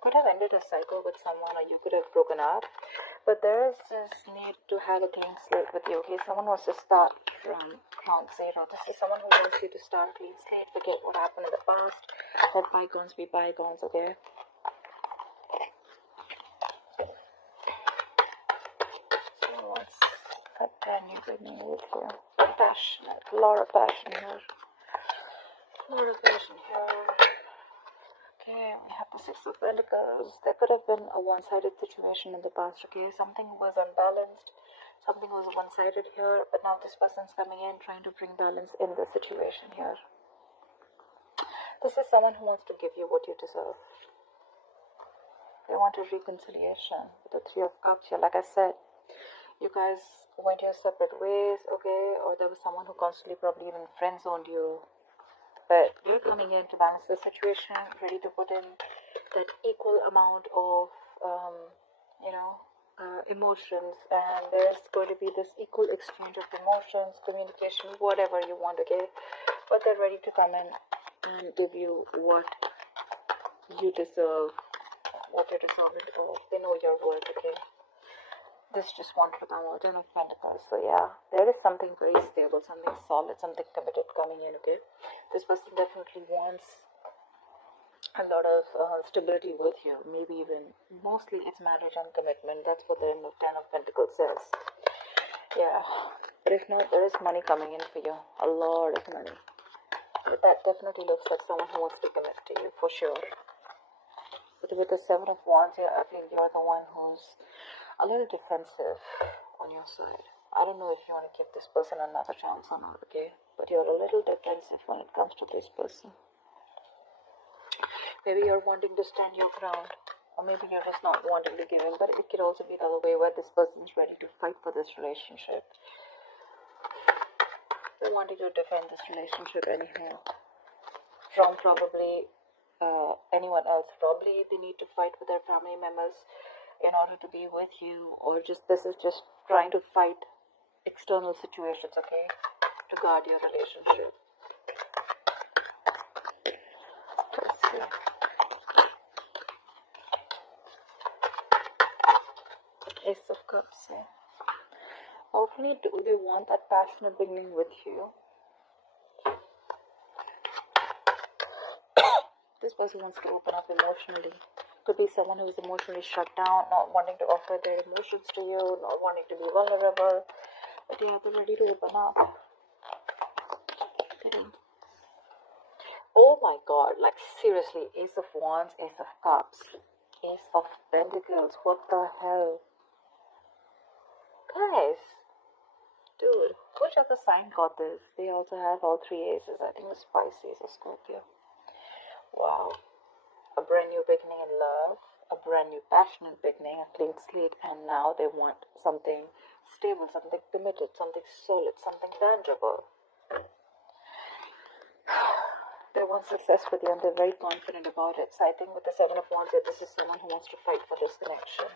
could have ended a cycle with someone, or you could have broken up. But there is this need to have a clean slate with you, okay? Someone wants to start from ground zero. This is someone who wants you to start a clean slate, forget what happened in the past, let bygones be bygones, okay? So what's that brand new beginning with you? Passionate, a lot of passion here. A lot of passion here. Okay, we have the Six of Pentacles. There could have been a one-sided situation in the past, okay? Something was unbalanced, something was one-sided here, but now this person's coming in trying to bring balance in the situation here. This is someone who wants to give you what you deserve. They want a reconciliation with the Three of Cups here. Like I said, you guys went your separate ways, okay? Or there was someone who constantly probably even friend-zoned you. But they're coming in to balance the situation, ready to put in that equal amount of, emotions. And there's going to be this equal exchange of emotions, communication, whatever you want, okay? But they're ready to come in and give you what you deserve, what you're deserving of. They know your worth, okay? This just one for them, Ten of Pentacles. So yeah, there is something very stable, something solid, something committed coming in, okay? This person definitely wants a lot of stability with you. Maybe even, mostly it's marriage and commitment. That's what the Ten of Pentacles says. Yeah, but if not, there is money coming in for you. A lot of money. But that definitely looks like someone who wants to commit to you, for sure. But with the Seven of Wands here, I feel you're the one who's a little defensive on your side. I don't know if you want to give this person another chance or not, okay? But you're a little defensive when it comes to this person. Maybe you're wanting to stand your ground, or maybe you're just not wanting to give in. But it could also be the other way, where this person's ready to fight for this relationship. They're wanting to defend this relationship anyhow from probably anyone else. Probably they need to fight with their family members in order to be with you, or just this is just trying to fight external situations, okay, to guard your relationship. Let's see. Ace of Cups, yeah. Hopefully they want that passionate beginning with you. This person wants to open up emotionally. Could be someone who is emotionally shut down, not wanting to offer their emotions to you, not wanting to be vulnerable. But yeah, they're ready to open up. Oh my god, like seriously, Ace of Wands, Ace of Cups, Ace of Pentacles, what the hell? Guys, dude, which other sign got this? They also have all three aces. I think it's Pisces or Scorpio. Wow. A brand new beginning in love, a brand new passionate beginning, a clean slate, and now they want something stable, something committed, something solid, something tangible. They want success with you and they're very confident about it. So I think with the Seven of Wands, this is someone who wants to fight for this connection.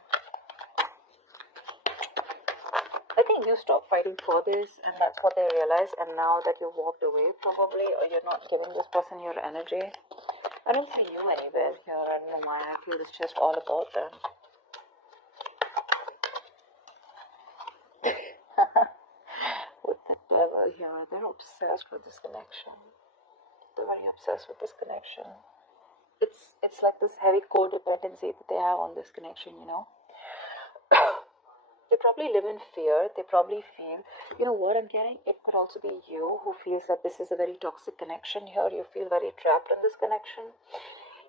I think you stopped fighting for this, and that's what they realize. And now that you walked away, probably, or you're not giving this person your energy, I don't see you anywhere here. I don't know why. I feel it's just all about them. With the Devil here, they're obsessed with this connection. They're very obsessed with this connection. It's like this heavy codependency that they have on this connection, you know. They probably live in fear. They probably feel, you know what I'm getting? It could also be you who feels that this is a very toxic connection here. You feel very trapped in this connection.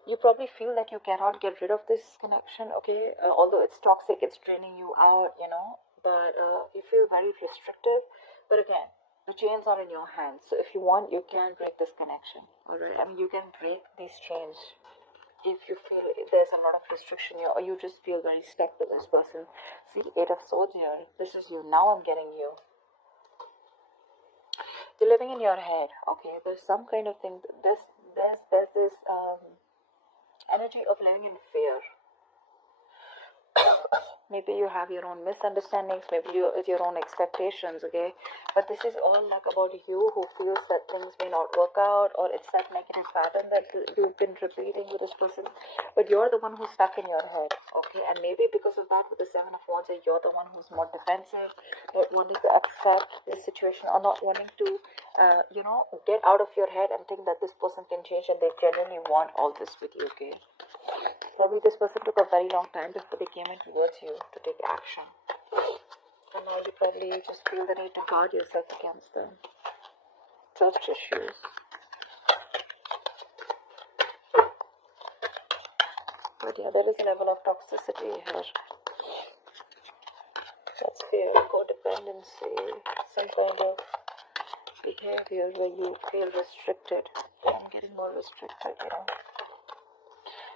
You probably feel that you cannot get rid of this connection, okay? Although it's toxic, it's draining you out, you know. But you feel very restrictive. But again, the chains are in your hands. So if you want, you can break this connection, alright? I mean, you can break these chains if you feel there's a lot of restriction here, or you just feel very stuck with this person. See, Eight of Swords here. This is you. Now I'm getting you. You're living in your head. Okay, there's some kind of thing. There's this energy of living in fear. Maybe you have your own misunderstandings, maybe you with your own expectations, okay? But this is all like about you who feels that things may not work out, or it's that negative pattern that you've been repeating with this person, but you're the one who's stuck in your head, okay? And maybe because of that, with the Seven of Wands, you're the one who's more defensive, not wanting to accept this situation, or not wanting to get out of your head and think that this person can change and they genuinely want all this with you, okay? Probably this person took a very long time before they came in towards you to take action. And now you probably just feel the need to guard yourself against them. Trust issues. But yeah, there is a level of toxicity here. That's fear, codependency, some kind of behavior where you feel restricted. I'm getting more restricted,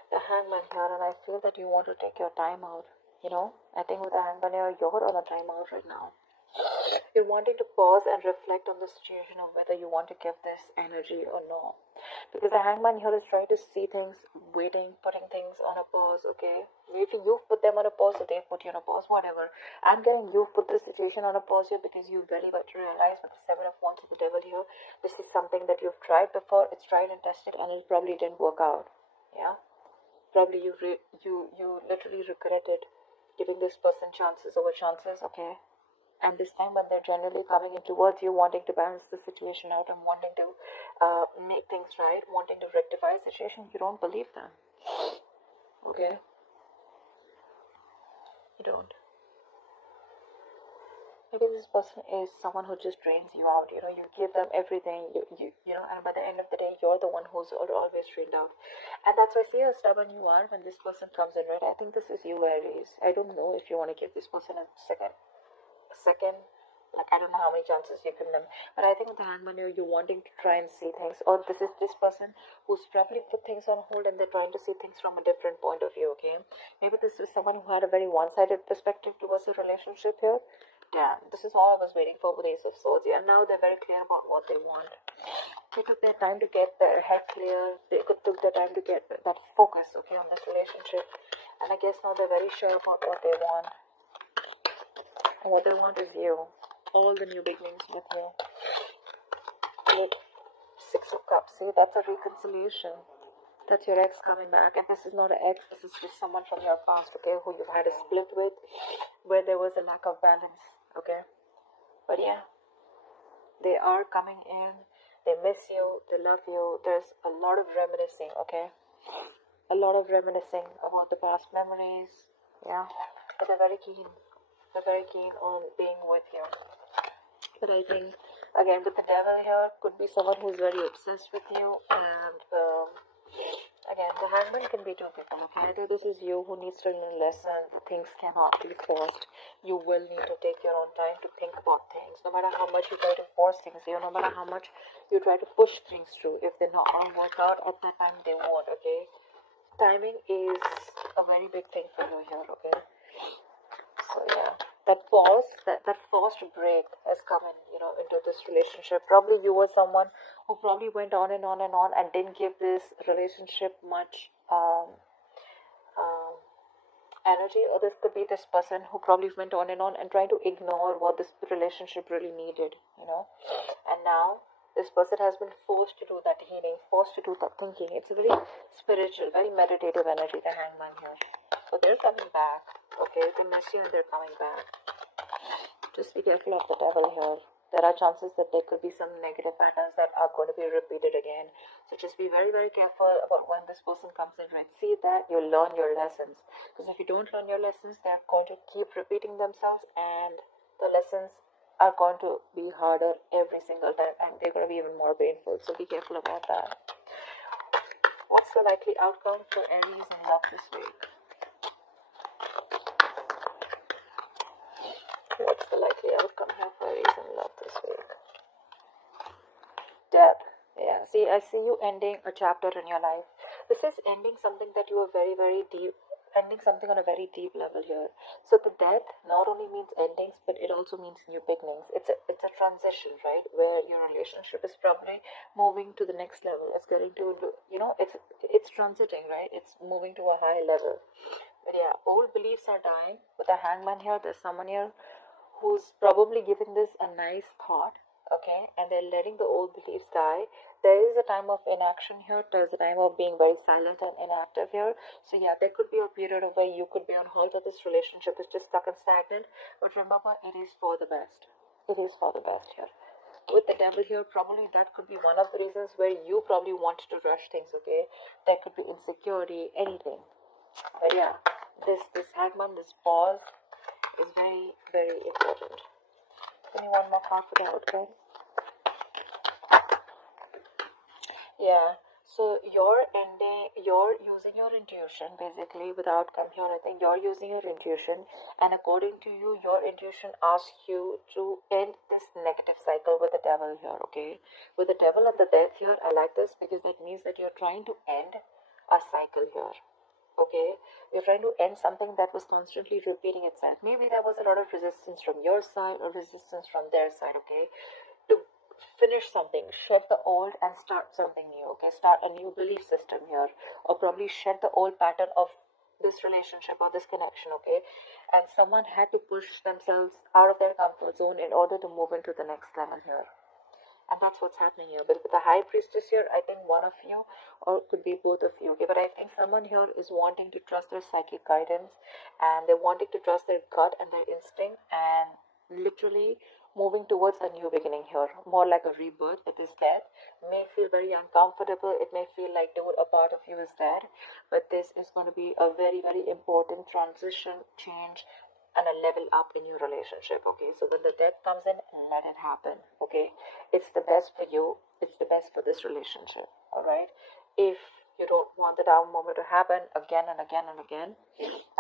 The Hangman here, and I feel that you want to take your time out. I think with the Hangman here, you're on a time out right now. You're wanting to pause and reflect on the situation of whether you want to give this energy or not. Because the Hangman here is trying to see things, waiting, putting things on a pause, okay? Maybe you've put them on a pause or they've put you on a pause, whatever. I'm getting you've put the situation on a pause here because you very much realize with the Seven of Wands and the Devil here, this is something that you've tried before, it's tried and tested, and it probably didn't work out, yeah? Probably you literally regretted giving this person chances over chances, okay? And this time when they're generally coming in towards you, wanting to balance the situation out and wanting to make things right, wanting to rectify a situation, you don't believe them, okay? You don't. Maybe this person is someone who just drains you out. You give them everything. And by the end of the day, you're the one who's always drained out. And that's why I see how stubborn you are when this person comes in, right? I think this is you, Aries. I don't know if you want to give this person a second. Like, I don't know how many chances you give them. But I think with the Hangman, you're wanting to try and see things. Or this is this person who's probably put things on hold and they're trying to see things from a different point of view, okay? Maybe this is someone who had a very one-sided perspective towards a relationship here. Damn, this is all I was waiting for with Ace of Swords. And now they're very clear about what they want. They took their time to get their head clear. They took their time to get that focus, okay, on this relationship. And I guess now they're very sure about what they want. And what they want is you. All the new beginnings with you. Like Six of Cups. See, that's a reconciliation. That's your ex coming back. And this is not an ex. This is just someone from your past, okay, who you've had a split with, where there was a lack of balance, okay? But yeah, they are coming in. They miss you. They love you. There's a lot of reminiscing, okay? A lot of reminiscing about the past memories, yeah? But they're very keen. They're very keen on being with you. But I think, again, with the Devil here, could be someone who's very obsessed with you. And, again, the Hangman can be two people, okay? Either this is you who needs to learn a lesson. Things cannot be forced. You will need to take your own time to think about things. No matter how much you try to force things, no matter how much you try to push things through, if they're not going to work out, at that time they won't, okay? Timing is a very big thing for you here, okay? So, yeah. That pause, that forced break has come in, into this relationship. Probably you were someone who probably went on and on and on and didn't give this relationship much energy, or this could be this person who probably went on and tried to ignore what this relationship really needed, And now this person has been forced to do that healing, forced to do that thinking. It's a very spiritual, very meditative energy, the Hangman here. So they're coming back, okay? They miss you and they're coming back. Just be careful of the Devil here. There are chances that there could be some negative patterns that are going to be repeated again. So just be very, very careful about when this person comes in, right? See that you learn your lessons. Because if you don't learn your lessons, they're going to keep repeating themselves, and the lessons are going to be harder every single time, and they're going to be even more painful. So be careful about that. What's the likely outcome for Aries in love this week? What's the likely outcome here for Aries in love this week? Death. Yeah, see, I see you ending a chapter in your life. This is ending something that you are very, very deep, ending something on a very deep level here. So the death not only means endings, but it also means new beginnings. It's a transition, right? Where your relationship is probably moving to the next level. It's getting to, it's transiting, right? It's moving to a high level. But yeah, old beliefs are dying. With the hangman here, there's someone here who's probably giving this a nice thought, okay, and they're letting the old beliefs die. There is a time of inaction here, there's a time of being very silent and inactive here. So yeah, there could be a period of where you could be on hold, or this relationship is just stuck and stagnant. But remember, it is for the best. It is for the best here. With the devil here, probably that could be one of the reasons where you probably wanted to rush things, okay. There could be insecurity, anything. But yeah, this hangman, this pause is very, very important. Give me one more card for the outcome. Yeah, so you're using your intuition basically with the outcome here. I think you're using your intuition, and according to you, your intuition asks you to end this negative cycle with the devil here, okay? With the devil and the death here, I like this because that means that you're trying to end a cycle here. Okay, you're trying to end something that was constantly repeating itself. Maybe there was a lot of resistance from your side or resistance from their side, okay, to finish something, shed the old and start something new, okay, start a new belief system here, or probably shed the old pattern of this relationship or this connection, okay, and someone had to push themselves out of their comfort zone in order to move into the next level here. And that's what's happening here. But with the high priestess here, I think one of you, or it could be both of you, okay, but I think someone here is wanting to trust their psychic guidance, and they're wanting to trust their gut and their instinct, and literally moving towards a new beginning here, more like a rebirth. It is death, may feel very uncomfortable, it may feel like a part of you is dead, but this is going to be a very, very important transition, change, and a level up in your relationship, okay. So when the death comes in, let it happen, okay. It's the best for you, it's the best for this relationship, all right. If you don't want the down moment to happen again and again and again,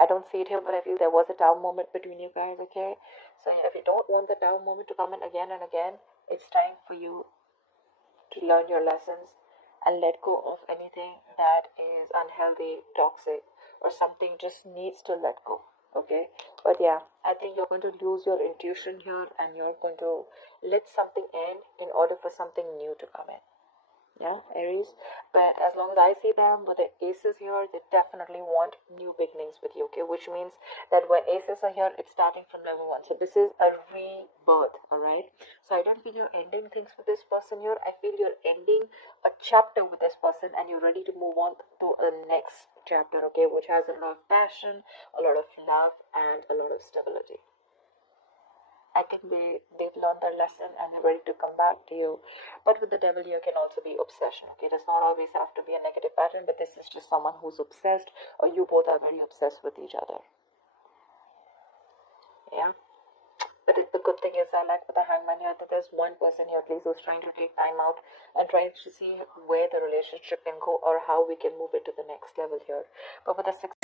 I don't see it here, but I feel there was a down moment between you guys, okay. So yeah, if you don't want the down moment to come in again and again, it's time for you to learn your lessons and let go of anything that is unhealthy, toxic, or something just needs to let go, okay. But yeah, I think you're going to lose your intuition here, and you're going to let something end in order for something new to come in. Yeah, Aries. But as long as I see them with the aces here, they definitely want new beginnings with you, okay? Which means that when aces are here, it's starting from level 1. So this is a rebirth, alright? So I don't feel you're ending things with this person here. I feel you're ending a chapter with this person, and you're ready to move on to a next chapter, okay? Which has a lot of passion, a lot of love, and a lot of stability. I think they've learned their lesson and they're ready to come back to you. But with the devil here can also be obsession. Okay, it does not always have to be a negative pattern, but this is just someone who's obsessed, or you both are very obsessed with each other. Yeah. But the good thing is, I like with the hangman here that there's one person here at least who's trying to take time out and trying to see where the relationship can go, or how we can move it to the next level here. But with the six